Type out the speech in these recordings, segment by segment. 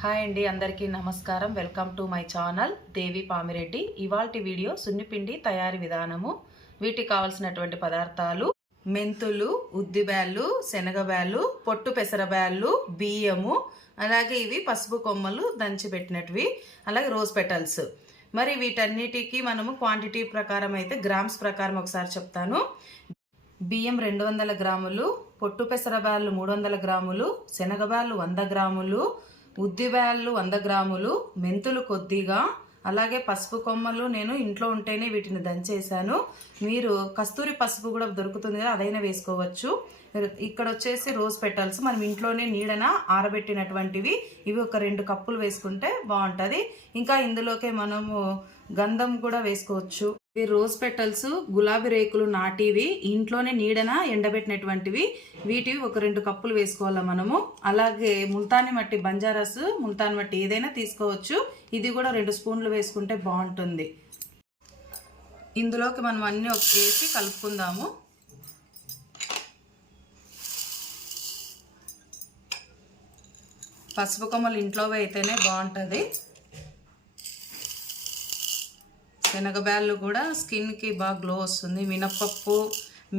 Hi అండి అందరికీ నమస్కారం. Welcome to my channel Devi Pamireddy. ఇవాల్టి వీడియో సున్నిపిండి తయారీ విధానము. వీటికి కావాల్సినటువంటి పదార్థాలు మెంతులు ఉద్దిబ్యాళ్ళు శనగబ్యాళ్ళు పొట్టు పెసరబ్యాళ్ళు బియ్యము అలాగే ఇవి పసుపు కొమ్మలు దంచిపెట్టినటివి అలాగే రోజ్ పెటల్స్. మరి వీటన్నిటికీ మనము క్వాంటిటీ ప్రకారం అయితే గ్రామ్స్ ప్రకారం ఒకసారి చెప్తాను. బియ్యం రెండు వందల గ్రాములు పొట్టు పెసరబ్యాళ్ళు మూడు వందల గ్రాములు శనగబ్యాళ్ళు వంద గ్రాములు ఉద్దిబ్యాళ్ళు వంద గ్రాములు మెంతులు కొద్దిగా అలాగే పసుపు కొమ్మలు నేను ఇంట్లో ఉంటేనే వీటిని దంచేసాను మీరు కస్తూరి పసుపు కూడా దొరుకుతుంది కదా అదైనా వేసుకోవచ్చు. ఇక్కడ వచ్చేసి రోజ్ పెటల్స్ మనం ఇంట్లోనే నీడన ఆరబెట్టినటువంటివి. ఇవి ఒక రెండు కప్పులు వేసుకుంటే బాగుంటుంది. ఇంకా ఇందులోకే మనము గంధం కూడా వేసుకోవచ్చు. ఇవి రోజ్ పెటల్స్ గులాబీ రేకులు నాటివి ఇంట్లోనే నీడన ఎండబెట్టినటువంటివి వీటివి ఒక రెండు కప్పులు వేసుకోవాలి మనము. అలాగే ముల్తాని మట్టి బంజారాస్ ముల్తాని మట్టి ఏదైనా తీసుకోవచ్చు. ఇది కూడా రెండు స్పూన్లు వేసుకుంటే బాగుంటుంది. ఇందులోకి మనం అన్నీ ఒక వేసి కలుపుకుందాము. పసుపు కొమ్మలు ఇంట్లో అయితేనే బాగుంటుంది. శనగబ్యాళ్ళు కూడా స్కిన్కి బాగా గ్లో వస్తుంది. మినప్పప్పు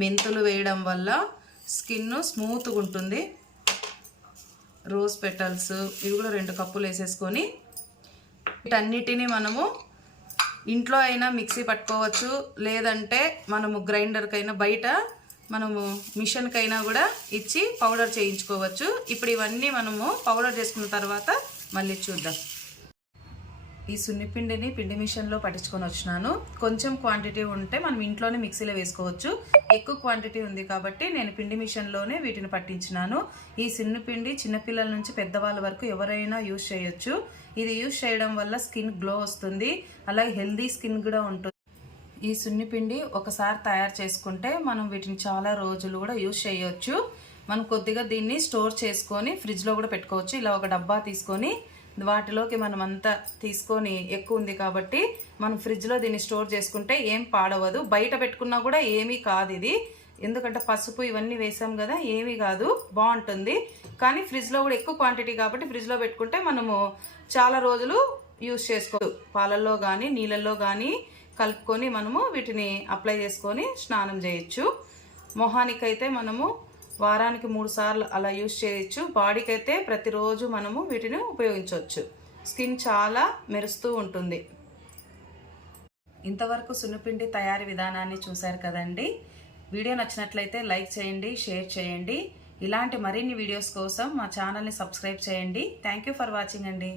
మెంతులు వేయడం వల్ల స్కిన్ స్మూత్గా ఉంటుంది. రోజ్ పెటల్స్ ఇవి కూడా రెండు కప్పులు వేసేసుకొని వీటన్నిటిని మనము ఇంట్లో అయినా మిక్సీ పట్టుకోవచ్చు. లేదంటే మనము గ్రైండర్కైనా బయట మనము మిషన్కైనా కూడా ఇచ్చి పౌడర్ చేయించుకోవచ్చు. ఇప్పుడు ఇవన్నీ మనము పౌడర్ చేసుకున్న తర్వాత మళ్ళీ చూద్దాం. ఈ సున్నిపిండిని పిండి మిషన్లో పట్టించుకొని వచ్చినాను. కొంచెం క్వాంటిటీ ఉంటే మనం ఇంట్లోనే మిక్సీలో వేసుకోవచ్చు. ఎక్కువ క్వాంటిటీ ఉంది కాబట్టి నేను పిండి మిషన్లోనే వీటిని పట్టించినాను. ఈ సున్నిపిండి చిన్నపిల్లల నుంచి పెద్దవాళ్ళ వరకు ఎవరైనా యూజ్ చేయొచ్చు. ఇది యూజ్ చేయడం వల్ల స్కిన్ గ్లో వస్తుంది. అలాగే హెల్దీ స్కిన్ కూడా ఉంటుంది. ఈ సున్నిపిండి ఒకసారి తయారు చేసుకుంటే మనం వీటిని చాలా రోజులు కూడా యూజ్ చేయొచ్చు. మనం కొద్దిగా దీన్ని స్టోర్ చేసుకొని ఫ్రిడ్జ్లో కూడా పెట్టుకోవచ్చు. ఇలా ఒక డబ్బా తీసుకొని వాటిలోకి మనం అంతా తీసుకొని ఎక్కువ ఉంది కాబట్టి మనం ఫ్రిడ్జ్లో దీన్ని స్టోర్ చేసుకుంటే ఏం పాడవదు. బయట పెట్టుకున్నా కూడా ఏమీ కాదు ఇది. ఎందుకంటే పసుపు ఇవన్నీ వేసాం కదా ఏమీ కాదు. బాగుంటుంది. కానీ ఫ్రిడ్జ్లో కూడా ఎక్కువ క్వాంటిటీ కాబట్టి ఫ్రిడ్జ్లో పెట్టుకుంటే మనము చాలా రోజులు యూస్ చేసుకోవచ్చు. పాలల్లో కానీ నీళ్ళల్లో కానీ కలుపుకొని మనము వీటిని అప్లై చేసుకొని స్నానం చేయొచ్చు. మొహానికైతే మనము వారానికి మూడు సార్లు అలా యూస్ చేయొచ్చు. బాడీకి అయితే ప్రతిరోజు మనము వీటిని ఉపయోగించవచ్చు. స్కిన్ చాలా మెరుస్తూ ఉంటుంది. ఇంతవరకు సున్నిపిండి తయారీ విధానాన్ని చూశారు కదండి. వీడియో నచ్చినట్లయితే లైక్ చేయండి షేర్ చేయండి. ఇలాంటి మరిన్ని వీడియోస్ కోసం మా ఛానల్ని సబ్స్క్రైబ్ చేయండి. థ్యాంక్ ఫర్ వాచింగ్ అండి.